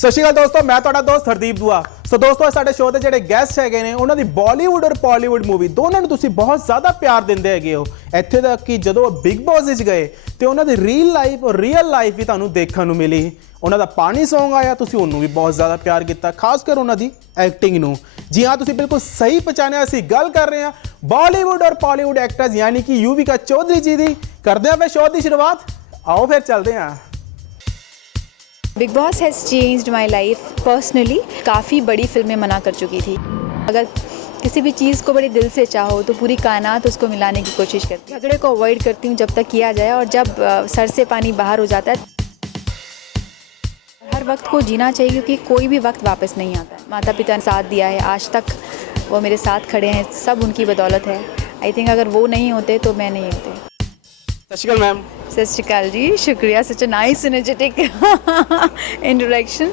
ਸਤਿ ਸ਼੍ਰੀ ਅਕਾਲ ਦੋਸਤੋ, ਮੈਂ ਤੁਹਾਡਾ ਦੋਸਤ ਹਰਦੀਪ ਦੁਆ। ਸੋ ਦੋਸਤੋ, ਸਾਡੇ ਸ਼ੋਅ ਦੇ ਜਿਹੜੇ ਗੈਸਟ ਹੈਗੇ ਨੇ ਉਹਨਾਂ ਦੀ ਬਾਲੀਵੁੱਡ ਔਰ ਬਾਲੀਵੁੱਡ ਮੂਵੀ ਦੋਨਾਂ ਨੂੰ ਤੁਸੀਂ ਬਹੁਤ ਜ਼ਿਆਦਾ ਪਿਆਰ ਦਿੰਦੇ ਹੈਗੇ ਹੋ। ਇੱਥੇ ਤੱਕ ਕਿ ਜਦੋਂ ਉਹ ਬਿਗ ਬੌਸ ਵਿੱਚ ਗਏ ਤੇ ਉਹਨਾਂ ਦੀ ਰੀਅਲ ਲਾਈਫ ਔਰ ਰੀਅਲ ਲਾਈਫ ਵੀ ਤੁਹਾਨੂੰ ਦੇਖਣ ਨੂੰ ਮਿਲੀ। ਉਹਨਾਂ ਦਾ ਪਾਣੀ ਸੌਂਗ ਆਇਆ, ਤੁਸੀਂ ਉਹਨੂੰ ਵੀ ਬਹੁਤ ਜ਼ਿਆਦਾ ਪਿਆਰ ਕੀਤਾ, ਖਾਸ ਕਰ ਉਹਨਾਂ ਦੀ ਐਕਟਿੰਗ ਨੂੰ। ਜੀ ਹਾਂ, ਤੁਸੀਂ ਬਿਲਕੁਲ ਸਹੀ ਪਛਾਣਿਆ, ਅਸੀਂ ਗੱਲ ਕਰ ਰਹੇ ਹਾਂ ਬਾਲੀਵੁੱਡ ਔਰ ਬਾਲੀਵੁੱਡ ਐਕਟਰਸ ਯਾਨੀ कि युविका चौधरी जी ਦੀ। ਕਰਦੇ ਹਾਂ ਫਿਰ ਸ਼ੋਅ ਦੀ ਸ਼ੁਰੂਆਤ, आओ फिर चलते हैं। Big boss has changed my life personally. काफ़ी बड़ी फिल्में मना कर चुकी थी। अगर किसी भी चीज़ को बड़े दिल से चाहो तो पूरी कायनात उसको मिलाने की कोशिश करती हूँ। झगड़े को अवॉइड करती हूँ जब तक किया जाए, और जब सर से पानी बाहर हो जाता है। हर वक्त को जीना चाहिए क्योंकि कोई भी वक्त वापस नहीं आता है। माता पिता ने साथ दिया है, आज तक वो मेरे साथ खड़े हैं, सब उनकी बदौलत है। आई थिंक अगर वो नहीं होते तो मैं नहीं होती। ਸਤਿ ਸ਼੍ਰੀ ਅਕਾਲ ਮੈਮ। सत श्रीकाल जी, शुक्रिया। Such a nice energetic introduction,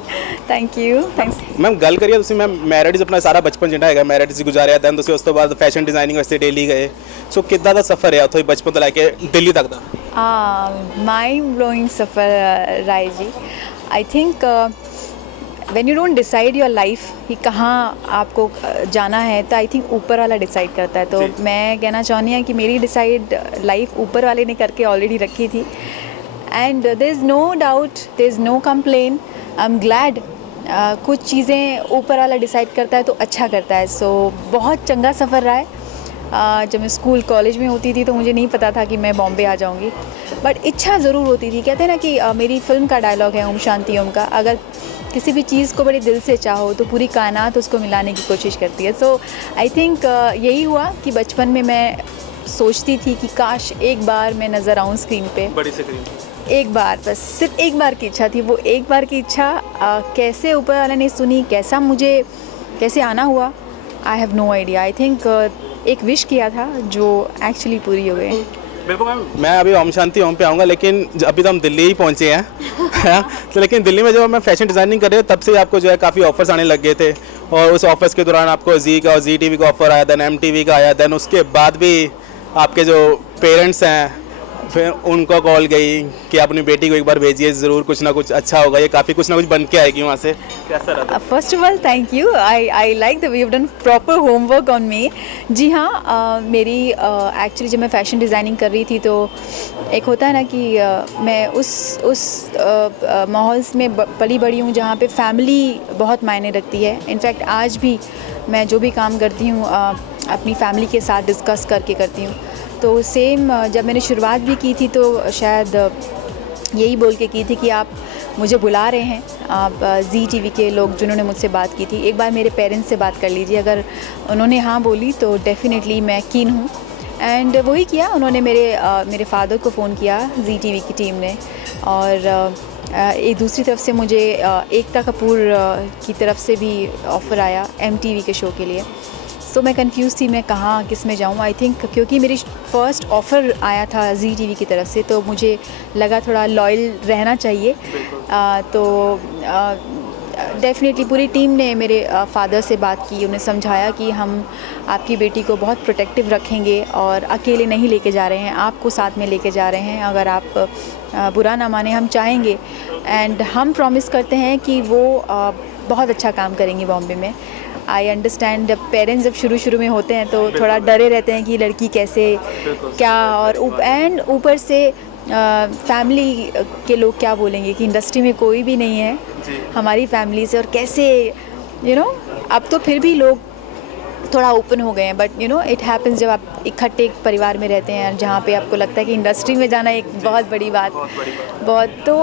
thank you. Thanks ma'am, ਗੱਲ ਕਰੀਏ ਤੁਸੀਂ ਮੈਮ ਮੈਰਿਡ ਆਪਣਾ ਸਾਰਾ ਬਚਪਨ ਜਿਹੜਾ ਹੈਗਾ ਮੈਰਿਡ 'ਚ ਗੁਜ਼ਾਰਿਆ, ਦੈਨ ਤੁਸੀਂ ਉਸ ਤੋਂ ਬਾਅਦ ਫੈਸ਼ਨ ਡਿਜ਼ਾਈਨਿੰਗ ਵਾਸਤੇ ਦਿੱਲੀ ਗਏ। ਸੋ ਕਿੱਦਾਂ ਦਾ ਸਫ਼ਰ ਰਿਹਾ ਉੱਥੋਂ ਬਚਪਨ ਤੋਂ ਲੈ ਕੇ ਦਿੱਲੀ ਤੱਕ ਦਾ? माइंड ब्लोइंग सफ़र Rai ji. I think when you don't decide your life कि कहाँ आपको जाना है, तो आई थिंक ऊपर वाला डिसाइड करता है। तो मैं कहना चाहूँगी कि मेरी डिसाइड लाइफ ऊपर वाले ने करके ऑलरेडी रखी थी, and there is no doubt, there is no complain. I am glad कुछ चीज़ें ऊपर वाला डिसाइड करता है तो अच्छा करता है। सो बहुत चंगा सफ़र रहा है। जब मैं स्कूल कॉलेज में होती थी तो मुझे नहीं पता था कि मैं बॉम्बे आ जाऊँगी, बट इच्छा ज़रूर होती थी। कहते हैं ना कि मेरी फ़िल्म का डायलॉग है ओम शांति ओम का, अगर किसी भी चीज़ को बड़े दिल से चाहो तो पूरी कायनात उसको मिलाने की कोशिश करती है। सो आई थिंक यही हुआ कि बचपन में मैं सोचती थी कि काश एक बार मैं नज़र आऊँ स्क्रीन पे, बड़ी स्क्रीन पे। एक बार, बस सिर्फ एक बार की इच्छा थी। वो एक बार की इच्छा कैसे ऊपर वाले ने सुनी, कैसे आना हुआ, I have no idea. I think एक विश किया था जो एक्चुअली पूरी हो गई। बिल्कुल मैम, मैं अभी ओम शांति ओम पे आऊँगा, लेकिन अभी तो हम दिल्ली ही पहुँचे हैं तो लेकिन दिल्ली में जब मैं फैशन डिज़ाइनिंग कर रहे हो तब से आपको जो है काफ़ी ऑफर्स आने लग गए थे, और उस ऑफर्स के दौरान आपको जी का और जी टीवी का ऑफ़र आया, देन MTV का आया, देन उसके बाद भी आपके जो पेरेंट्स हैं फिर उनको कॉल गई कि अपनी बेटी को एक बार भेजिए, ज़रूर कुछ ना कुछ अच्छा होगा, ये काफ़ी कुछ ना कुछ बन के आएगी वहाँ से। कैसा रहा? First of all thank you. I like the way you done proper homework on me. जी हाँ, मेरी एक्चुअली जब मैं फ़ैशन डिज़ाइनिंग कर रही थी तो एक होता है ना कि मैं उस माहौल में पली बड़ी हूँ जहाँ पे फैमिली बहुत मायने रखती है। इनफैक्ट आज भी मैं जो भी काम करती हूँ अपनी फैमिली के साथ डिस्कस करके करती हूँ। तो सेम जब मैंने शुरुआत भी की थी तो शायद यही बोल के की थी कि आप मुझे बुला रहे हैं, आप जी टीवी के लोग जिन्होंने मुझसे बात की थी, एक बार मेरे पेरेंट्स से बात कर लीजिए। अगर उन्होंने हाँ बोली तो डेफ़िनेटली मैं कीन हूँ। एंड वही किया उन्होंने। मेरे फादर को फ़ोन किया जी टीवी की टीम ने, और एक दूसरी तरफ से मुझे एकता कपूर की तरफ से भी ऑफ़र आया MTV के शो के लिए। सो मैं कंफ्यूज थी मैं कहाँ किस में जाऊँ। आई थिंक क्योंकि मेरी फ़र्स्ट ऑफ़र आया था जी टीवी की तरफ से, तो मुझे लगा थोड़ा लॉयल रहना चाहिए। तो डेफ़िनेटली पूरी टीम ने मेरे फादर से बात की, उन्हें समझाया कि हम आपकी बेटी को बहुत प्रोटेक्टिव रखेंगे और अकेले नहीं लेके जा रहे हैं, आपको साथ में लेके जा रहे हैं। अगर आप बुरा ना माने, हम चाहेंगे एंड हम प्रॉमिस करते हैं कि वो बहुत अच्छा काम करेंगी बॉम्बे में। आई अंडरस्टैंड जब पेरेंट्स जब शुरू में होते हैं तो थोड़ा डरे रहते हैं कि लड़की कैसे क्या, और एंड ऊपर से फैमिली के लोग क्या बोलेंगे कि इंडस्ट्री में कोई भी नहीं है हमारी फैमिली से, और कैसे अब तो फिर भी लोग थोड़ा ओपन हो गए हैं, बट इट हैपन्स जब आप इकट्ठे एक परिवार में रहते हैं जहाँ पे आपको लगता है कि इंडस्ट्री में जाना एक बहुत बड़ी बात। तो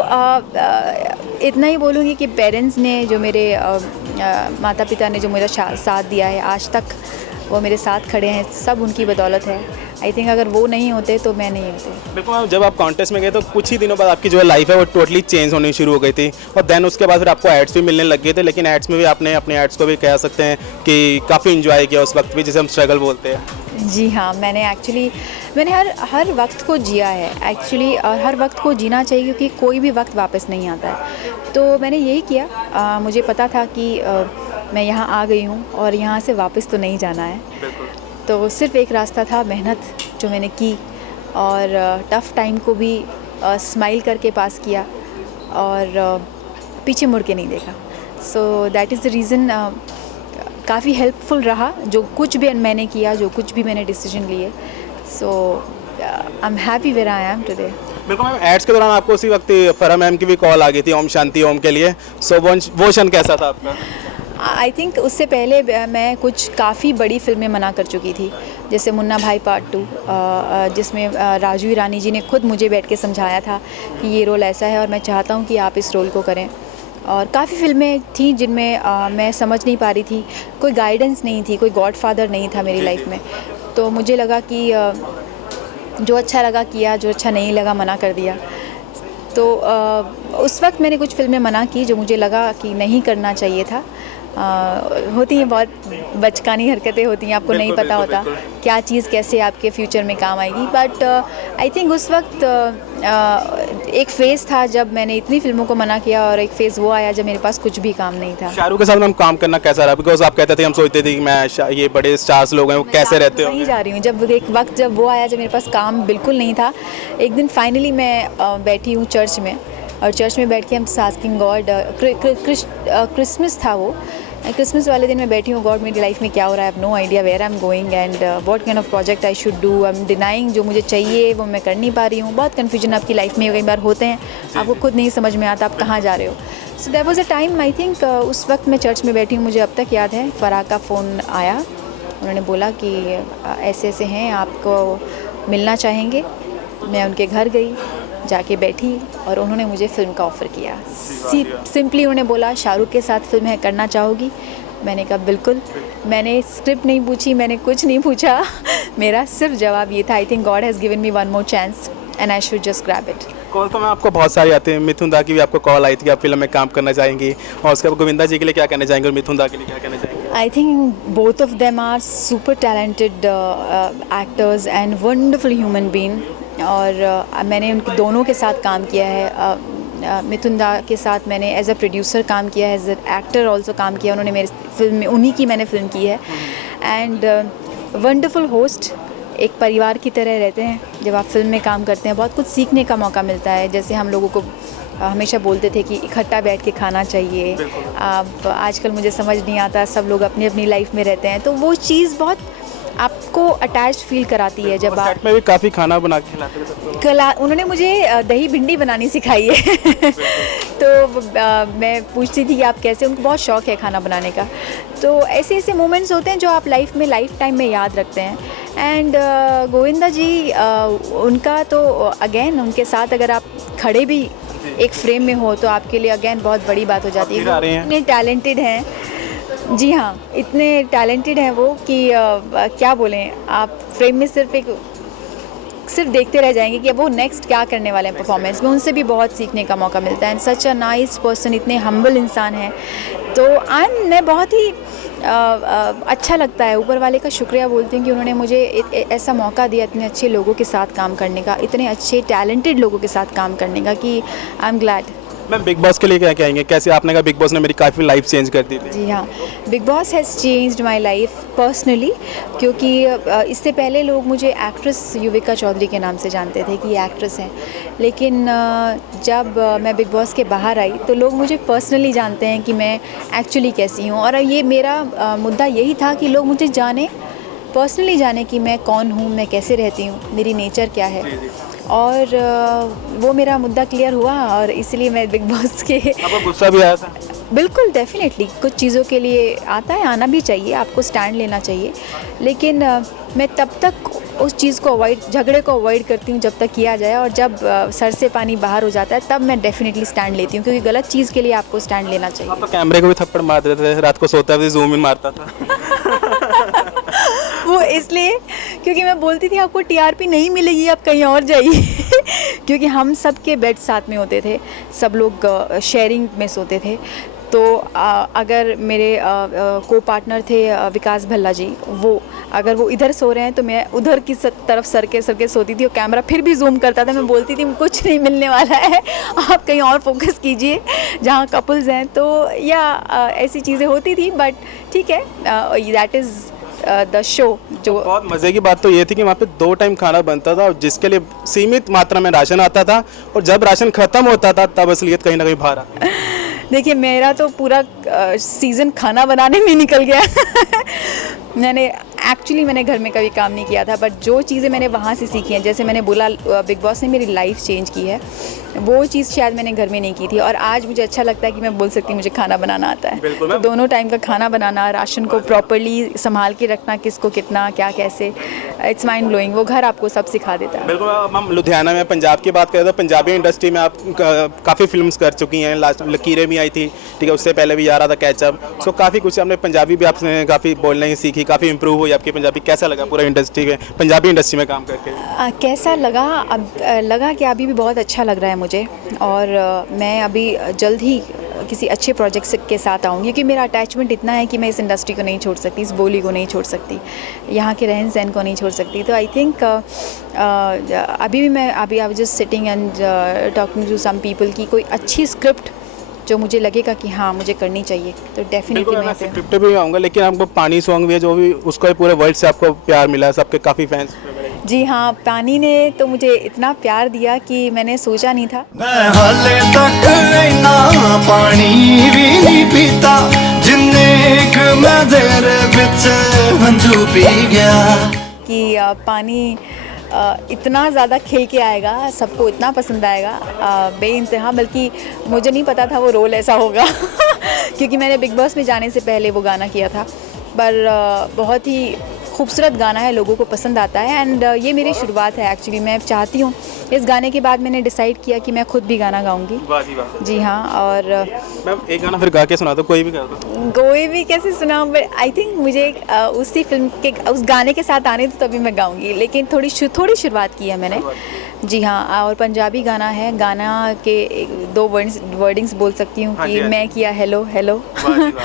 इतना ही बोलूँगी कि पेरेंट्स ने जो मेरे माता पिता ने जो मेरा साथ दिया है, आज तक वो मेरे साथ खड़े हैं, सब उनकी बदौलत है। आई थिंक अगर वो नहीं होते तो मैं नहीं होती। बिल्कुल, जब आप कॉन्टेस्ट में गए तो कुछ ही दिनों बाद आपकी जो लाइफ है वो टोटली चेंज होनी शुरू हो गई थी, और देन उसके बाद फिर आपको एड्स भी मिलने लग गए थे। लेकिन एड्स में भी आपने अपने एड्स को भी कह सकते हैं कि काफ़ी इन्जॉय किया उस वक्त भी, जिसे हम स्ट्रगल बोलते हैं। जी हाँ, मैंने हर वक्त को जिया है एक्चुअली, और हर वक्त को जीना चाहिए क्योंकि कोई भी वक्त वापस नहीं आता है। तो मैंने यही किया। मुझे पता था कि मैं यहाँ आ गई हूँ और यहाँ से वापस तो नहीं जाना है। तो सिर्फ एक रास्ता था, मेहनत जो मैंने की, और टफ़ टाइम को भी स्माइल करके पास किया, और पीछे मुड़ के नहीं देखा। So that is the reason काफ़ी हेल्पफुल रहा जो कुछ भी मैंने किया, जो कुछ भी मैंने डिसीजन लिए. So I am happy where I am today. बिल्कुल मैम, एड्स के दौरान आपको उसी वक्त फरह मैम की भी कॉल आ गई थी ओम शांति ओम के लिए. सो वो क्षण कैसा था आपका? आई थिंक उससे पहले मैं कुछ काफ़ी बड़ी फिल्में मना कर चुकी थी, जैसे मुन्ना भाई पार्ट 2, जिसमें राजू ईरानी जी ने खुद मुझे बैठ के समझाया था कि ये रोल ऐसा है और मैं चाहता हूँ कि आप इस रोल को करें. और काफ़ी फिल्में थी जिनमें मैं समझ नहीं पा रही थी, कोई गाइडेंस नहीं थी, कोई गॉडफादर नहीं था मेरी लाइफ में. तो मुझे लगा कि जो अच्छा लगा किया, जो अच्छा नहीं लगा मना कर दिया. तो उस वक्त मैंने कुछ फिल्में मना की जो मुझे लगा कि नहीं करना चाहिए था. होती हैं बहुत बचकानी हरकतें होती हैं, आपको नहीं पता होता क्या चीज़ कैसे आपके फ्यूचर में काम आएगी. बट आई थिंक उस वक्त एक फ़ेज़ था जब मैंने इतनी फिल्मों को मना किया, और एक फ़ेज़ वो आया जब मेरे पास कुछ भी काम नहीं था. शाहरुख के साथ मैम काम करना कैसा रहा? बिकॉज आप कहते थे, हम सोचते थे कि मैं ये बड़े स्टार्स लोग हैं वो कैसे रहते हो. वहीं जा रही हूँ. जब एक वक्त जब वो आया जब मेरे पास काम बिल्कुल नहीं था, एक दिन फाइनली मैं बैठी हूँ चर्च में, और चर्च में बैठ के हम आस्किंग गॉड, क्रिसमस था वो, क्रिसमस वाले दिन मैं बैठी हूँ, गॉड मेरी लाइफ में क्या हो रहा है, I have no idea where I am going and what kind of project I should do. I am denying जो मुझे चाहिए वो मैं कर नहीं पा रही हूँ. बहुत कन्फ्यूजन आपकी लाइफ में कई बार होते हैं, आपको खुद नहीं समझ में आता आप कहाँ जा रहे हो. So that was a time, I think उस वक्त मैं चर्च में बैठी हूँ, मुझे अब तक याद है. फराह का फ़ोन आया, उन्होंने बोला कि ऐसे ऐसे हैं, आपको मिलना चाहेंगे. मैं उनके घर गई, जाके बैठी, और उन्होंने मुझे फ़िल्म का ऑफ़र किया. सिंपली उन्होंने बोला शाहरुख के साथ फ़िल्म है, करना चाहोगी? मैंने कहा बिल्कुल. मैंने स्क्रिप्ट नहीं पूछी, मैंने कुछ नहीं पूछा. मेरा सिर्फ जवाब ये था, I think God has given me one more chance and I should just grab it. Call तो मैं आपको बहुत सारी आती है. मिथुन दा की भी आपको कॉल आई थी कि आप फिल्म में काम करना चाहेंगी, और उसके बाद गोविंदा जी के लिए क्या कहना चाहेंगे और मिथुन दा के लिए क्या कहना चाहेंगे? I think both of them are super talented actors and wonderful human being. और मैंने उनके दोनों के साथ काम किया है. मिथुन दा के साथ मैंने एज अ प्रोड्यूसर काम किया है, एज अ एक्टर ऑल्सो काम किया. उन्होंने मेरी फिल्म में, उन्हीं की मैंने फिल्म की है. एंड वंडरफुल होस्ट, एक परिवार की तरह रहते हैं. जब आप फिल्म में काम करते हैं बहुत कुछ सीखने का मौका मिलता है. जैसे हम लोगों को हमेशा बोलते थे कि इकट्ठा बैठ के खाना चाहिए. अब आजकल मुझे समझ नहीं आता, सब लोग अपनी अपनी लाइफ में रहते हैं, तो वो चीज़ बहुत आपको अटैच फील कराती है. जब आप सेट में भी काफ़ी खाना बना के खिलाते थे सबको. कला, उन्होंने मुझे दही भिंडी बनानी सिखाई है. तो मैं पूछती थी कि आप कैसे, उनको बहुत शौक़ है खाना बनाने का. तो ऐसे ऐसे मोमेंट्स होते हैं जो आप लाइफ टाइम में याद रखते हैं. एंड गोविंदा जी, उनका तो अगेन, उनके साथ अगर आप खड़े भी एक फ्रेम में हो तो आपके लिए अगेन बहुत बड़ी बात हो जाती है. इतने टैलेंटेड हैं. जी हाँ, इतने टैलेंटेड हैं वो कि क्या बोलें, आप फ्रेम में सिर्फ देखते रह जाएंगे कि अब वो नेक्स्ट क्या करने वाले हैं परफॉर्मेंस में. उनसे भी बहुत सीखने का मौका मिलता है. And such a nice person, इतने हम्बल इंसान हैं. तो मैं बहुत ही अच्छा लगता है, ऊपर वाले का शुक्रिया बोलती हूँ कि उन्होंने मुझे ऐसा मौका दिया इतने अच्छे लोगों के साथ काम करने का, इतने अच्छे टैलेंटेड लोगों के साथ काम करने का, कि आई am glad. Ma'am, big boss के लिए क्या कहेंगे? कैसे आपने कहा बिग बॉस ने मेरी काफ़ी लाइफ चेंज कर दी थी? जी हाँ, big boss has changed my life personally, क्योंकि इससे पहले लोग मुझे एक्ट्रेस युविका चौधरी के नाम से जानते थे कि ये एक्ट्रेस हैं. लेकिन जब मैं बिग बॉस के बाहर आई तो लोग मुझे पर्सनली जानते हैं कि मैं एक्चुअली कैसी हूँ. और ये मेरा मुद्दा यही था कि लोग मुझे जाने, पर्सनली जाने कि मैं कौन हूँ, मैं कैसे रहती हूँ, मेरी नेचर क्या है. और वो मेरा मुद्दा क्लियर हुआ, और इसलिए मैं बिग बॉस के. आपको गुस्सा भी आया था? बिल्कुल, डेफिनेटली. कुछ चीज़ों के लिए आता है, आना भी चाहिए, आपको स्टैंड लेना चाहिए. लेकिन मैं तब तक उस चीज़ को झगड़े को अवॉइड करती हूँ जब तक किया जाए. और जब सर से पानी बाहर हो जाता है तब मैं डेफिनेटली स्टैंड लेती हूँ, क्योंकि गलत चीज़ के लिए आपको स्टैंड लेना चाहिए. आप तो कैमरे को भी थप्पड़ मार देते थे, रात को सोता हुआ जूम इन मारता था. वो इसलिए क्योंकि मैं बोलती थी आपको टीआरपी नहीं मिलेगी, आप कहीं और जाइए. क्योंकि हम सब के बेड साथ में होते थे, सब लोग शेयरिंग में सोते थे. तो अगर मेरे को पार्टनर थे विकास भल्ला जी, अगर वो इधर सो रहे हैं तो मैं उधर की तरफ सर के सोती थी, और कैमरा फिर भी जूम करता था. मैं बोलती थी कुछ नहीं मिलने वाला है, आप कहीं और फोकस कीजिए जहाँ कपल्स हैं. तो या ऐसी चीज़ें होती थी. बट ठीक है, दैट इज़ द शो. जो बहुत मज़े की बात तो ये थी कि वहाँ पे 2 टाइम खाना बनता था, और जिसके लिए सीमित मात्रा में राशन आता था, और जब राशन ख़त्म होता था तब असलियत कहीं ना कहीं बाहर आती. देखिए मेरा तो पूरा सीज़न खाना बनाने में निकल गया मैंने घर में कभी काम नहीं किया था, बट जो चीज़ें मैंने वहाँ से सीखी हैं, जैसे मैंने बोला बिग बॉस ने मेरी लाइफ चेंज की है, वो चीज़ शायद मैंने घर में नहीं की थी। और आज मुझे अच्छा लगता है कि मैं बोल सकती हूँ मुझे खाना बनाना आता है। तो दोनों टाइम का खाना बनाना, राशन को प्रॉपर्ली संभाल के रखना, किसको कितना क्या कैसे, इट्स माइंड ब्लोइंग। वो घर आपको सब सिखा देता है। बिल्कुल। हम लुधियाना में पंजाब की बात करें तो पंजाबी इंडस्ट्री में आप काफ़ी फिल्म्स कर चुकी हैं। लास्ट लकीरें भी आई थी, ठीक है, उससे पहले भी आ रहा था कैचअप। सो काफ़ी कुछ हमने पंजाबी भी आपने काफ़ी बोलने की सीखी, काफ़ी इंप्रूव हुई आपकी पंजाबी। कैसा लगा पूरा इंडस्ट्री में, पंजाबी इंडस्ट्री में काम करके? कैसा लगा? अब लगा कि अभी भी बहुत अच्छा लग रहा है मुझे, और मैं अभी जल्द ही किसी अच्छे प्रोजेक्ट के साथ आऊँगी, क्योंकि मेरा अटैचमेंट इतना है कि मैं इस इंडस्ट्री को नहीं छोड़ सकती, इस बोली को नहीं छोड़ सकती, यहाँ के रहन सहन को नहीं छोड़ सकती। तो आई थिंक अभी भी मैं I was just sitting and talking to some people की कोई अच्छी स्क्रिप्ट जो मुझे लगेगा कि हाँ मुझे करनी चाहिए, तो डेफिनेटली मैं स्क्रिप्ट भी आऊँगा। लेकिन आपको पानी सॉन्ग भी है जो भी, उसका भी पूरे वर्ल्ड से आपको प्यार मिला है, सबके काफ़ी फैंस। जी हाँ, पानी ने तो मुझे इतना प्यार दिया कि मैंने सोचा नहीं था। मैं हाले तक इना पानी भी नहीं पीता जिन्ने एक मैं तेरे बिच हंझू पी गया कि पानी इतना ज़्यादा खिल के आएगा, सबको इतना पसंद आएगा बेइंतहा। बल्कि मुझे नहीं पता था वो रोल ऐसा होगा क्योंकि मैंने बिग बॉस में जाने से पहले वो गाना किया था, पर बहुत ही खूबसूरत गाना है, लोगों को पसंद आता है। एंड ये मेरी शुरुआत है एक्चुअली। मैं चाहती हूँ, इस गाने के बाद मैंने डिसाइड किया कि मैं खुद भी गाना गाऊंगी। जी हाँ। और मैम एक गाना फिर गा के सुना दो, कोई भी गा दो। कोई भी कैसे सुनाऊं, बट आई थिंक मुझे उसी फिल्म के उस गाने के साथ आने तो तभी मैं गाऊंगी, लेकिन थोड़ी शुरुआत की है मैंने। जी हाँ। और पंजाबी गाना है, गाना के दो वर्डिंग्स बोल सकती हूँ कि मैं किया हेलो हेलो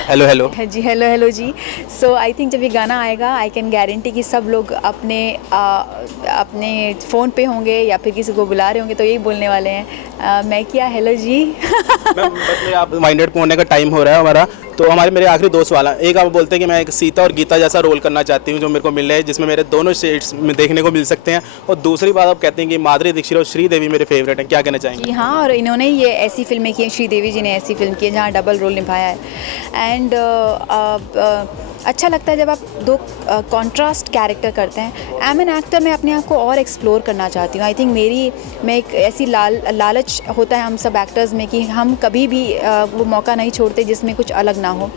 हेलो हेलो जी, हेलो हेलो जी। सो आई थिंक जब ये गाना आएगा, आई कैन गारंटी कि सब लोग अपने फ़ोन पे होंगे या फिर किसी को बुला रहे होंगे तो यही बोलने वाले हैं, मैं किया हेलो जी बस आप माइंडेड पहुंचने का टाइम हो रहा है हमारा, तो मेरे आखिरी दो सवाल हैं। एक आप बोलते हैं कि मैं एक सीता और गीता जैसा रोल करना चाहती हूँ जो मेरे को मिल रहा है, जिसमें मेरे दोनों शेड्स में देखने को मिल सकते हैं। और दूसरी बात आप कहते हैं कि माधुरी दीक्षित और श्रीदेवी मेरे फेवरेट हैं, क्या कहना चाहेंगे? जी हाँ, और इन्होंने ये ऐसी फिल्में की हैं, श्रीदेवी जी ने ऐसी फिल्म की है जहाँ डबल रोल निभाया है। एंड अच्छा लगता है जब आप दो कॉन्ट्रास्ट कैरेक्टर करते हैं। आई एम एन एक्टर, मैं अपने आप को और एक्सप्लोर करना चाहती हूँ। आई थिंक मैं एक ऐसी लालच होता है हम सब एक्टर्स में कि हम कभी भी वो मौका नहीं छोड़ते जिसमें कुछ अलग ना हो।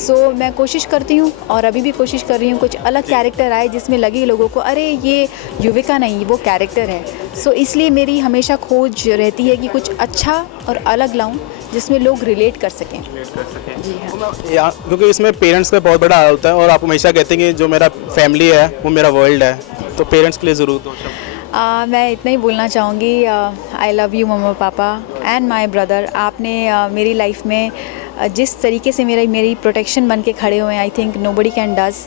सो मैं कोशिश करती हूँ और अभी भी कोशिश कर रही हूँ कुछ अलग कैरेक्टर आए जिसमें लगे लोगों को अरे ये युविका नहीं, वो कैरेक्टर है। सो इसलिए मेरी हमेशा खोज रहती है कि कुछ अच्छा और अलग लाऊं जिसमें लोग रिलेट कर सकें। जी हाँ। क्योंकि इसमें पेरेंट्स का बहुत बड़ा हाथ होता है, और आप हमेशा कहते हैं कि जो मेरा फैमिली है वो मेरा वर्ल्ड है, तो पेरेंट्स के लिए ज़रूर दो शब्द। मैं इतना ही बोलना चाहूँगी, आई लव यू मम्मा पापा एंड माई ब्रदर। आपने मेरी लाइफ में जिस तरीके से मेरी प्रोटेक्शन बन के खड़े हुए हैं, I think nobody can does,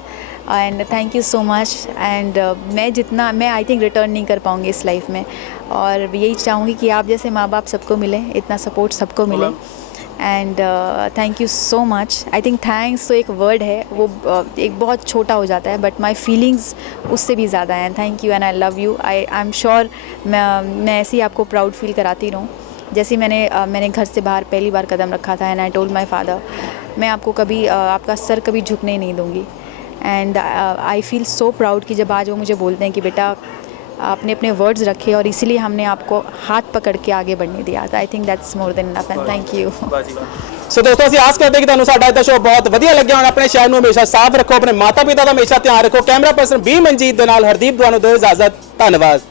and thank you so much. And मैं आई थिंक रिटर्न नहीं कर पाऊँगी इस लाइफ में, और यही चाहूँगी कि आप जैसे माँ बाप सबको मिले, इतना सपोर्ट सबको मिले। And thank you so much. I think thanks तो एक वर्ड है, वो एक बहुत छोटा हो जाता है, बट माई फीलिंग्स उससे भी ज़्यादा हैं। Thank you and I love you. I am sure मैं ऐसे ही आपको प्राउड फील कराती रहूँ। जैसे मैंने घर से बाहर पहली बार कदम रखा था, and I told my father मैं आपको कभी आपका सर कभी झुकने नहीं दूँगी। And I feel so proud कि जब आज वो मुझे बोलते हैं कि बेटा आपने अपने वर्ड्स रखे और इसीलिए हमने आपको हाथ पकड़ के आगे बढ़ने दिया। तो I think that's more than enough, and thank you. So दोस्तों ਅਸੀਂ ਆਸ ਕਰਦੇ ਕਿ ਤੁਹਾਨੂੰ ਸਾਡਾ ਇਹ ਸ਼ੋਅ ਬਹੁਤ ਵਧੀਆ ਲੱਗਿਆ ਹੋਣਾ। ਆਪਣੇ ਸ਼ਹਿਰ ਨੂੰ ਹਮੇਸ਼ਾ ਸਾਫ਼ ਰੱਖੋ, ਆਪਣੇ ਮਾਤਾ ਪਿਤਾ ਦਾ ਹਮੇਸ਼ਾ ਧਿਆਨ ਰੱਖੋ। ਕੈਮਰਾ ਪਰਸਨ ਬੀ ਮਨਜੀਤ ਦੇ ਨਾਲ ਹਰਦੀਪ ਤੁਹਾਨੂੰ ਦਿਓ ਇਜਾਜ਼ਤ। ਧੰਨਵਾਦ।